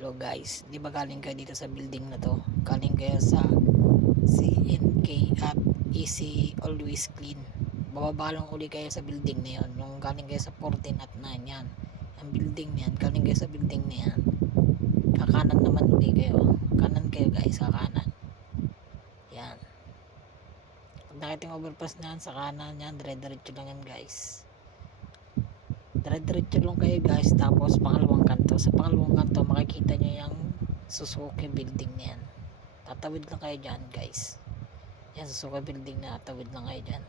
Hello guys, di ba galing kayo dito sa building na to? Galing kayo sa CNK at Easy Always Clean. Bababa lang uli kayo sa building na yun. Yung galing kayo sa 14 at 9 yan. Ang building na yan, galing kayo sa building na yan. Kakanan naman uli kayo. Kanan kayo guys, kakanan. Yan. Pag nakita yung overpass na yan, sa kanan yan, dire-diretso lang yan guys. Dire-diretso lang kayo guys, tapos pangalawang kanto. Sa pangalawang kanto makikita nyo yung Suzuki building na yan. Tatawid lang kayo dyan guys. Yan, Suzuki building na, tatawid lang kayo dyan.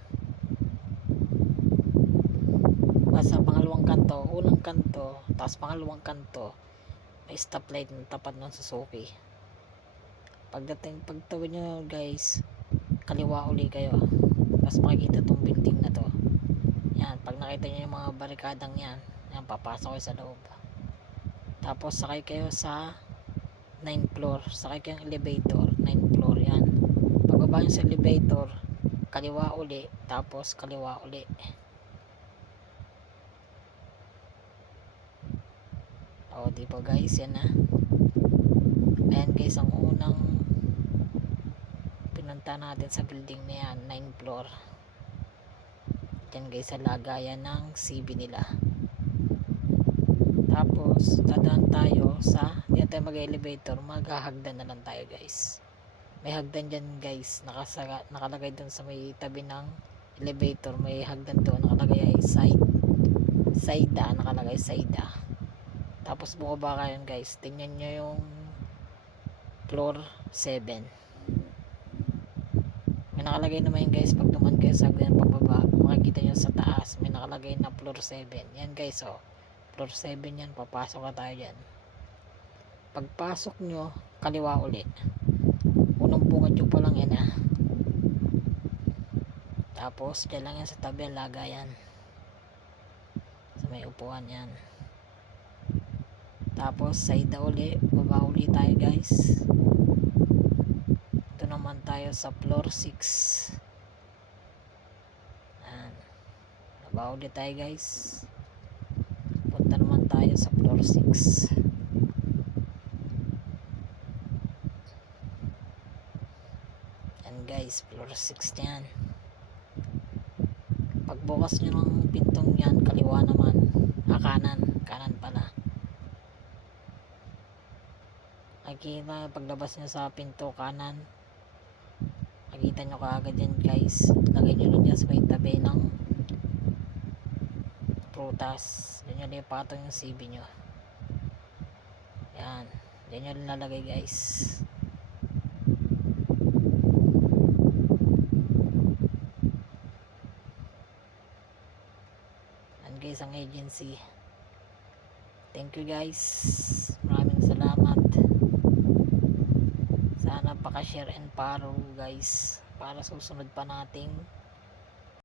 Sa pangalawang kanto, unang kanto, tapos pangalawang kanto, may stoplight na tapat ng Suzuki. Pagtawid nyo guys, kaliwa uli kayo, tapos makikita tong building na to. Yan, pag nakita nyo yung mga barikadang yan, yan, papasok kayo sa loob. Tapos sakay kayo sa 9th floor, sakay kayo ng elevator, 9th floor yan. Pagbaba nyo sa elevator, kaliwa uli, tapos kaliwa uli. O, di ba guys, yan na. Ayan guys, ang unang pinunta natin sa building na yan, 9th floor. Yan guys, sa lagayan ng CB nila. Tapos dadaan tayo sa, hindi tayo mag-elevator, maghahagdan na lang tayo guys. May hagdan dyan guys, nakalagay dun sa may tabi ng elevator, may hagdan doon, nakalagay ay nakalagay sida. Tapos bumaba kayo guys, tingnan nyo yung floor 7. May nakalagay naman yun guys, pag duman kayo sa hagdan pagbaba, makikita nyo sa taas may nakalagay na floor 7. Yan guys, oh, floor 7 yan, papasok na tayo dyan. Pagpasok nyo, kaliwa ulit, unang bungad nyo pa lang yan ah. Tapos dyan lang yan sa tabi ang lagayan, sa may upuan yan. Tapos side uli, baba uli tayo guys. Ito naman tayo sa floor 6. Yan, baba uli tayo guys, punta naman tayo sa floor 6. Yan guys, floor 6 yan. Pagbukas nyo ng pintong yan, kaliwa naman, kanan pala. Nakikita paglabas nyo sa pinto kanan, makikita nyo kaagad yan guys. Lagay nyo lang dyan sa may tabi ng prutas, dyan nyo lipatong yung CB nyo. Yan, dyan nyo lalagay guys. Yan guys ang agency. Thank you guys, maraming salamat. Sana paka-share and follow guys, para susunod pa nating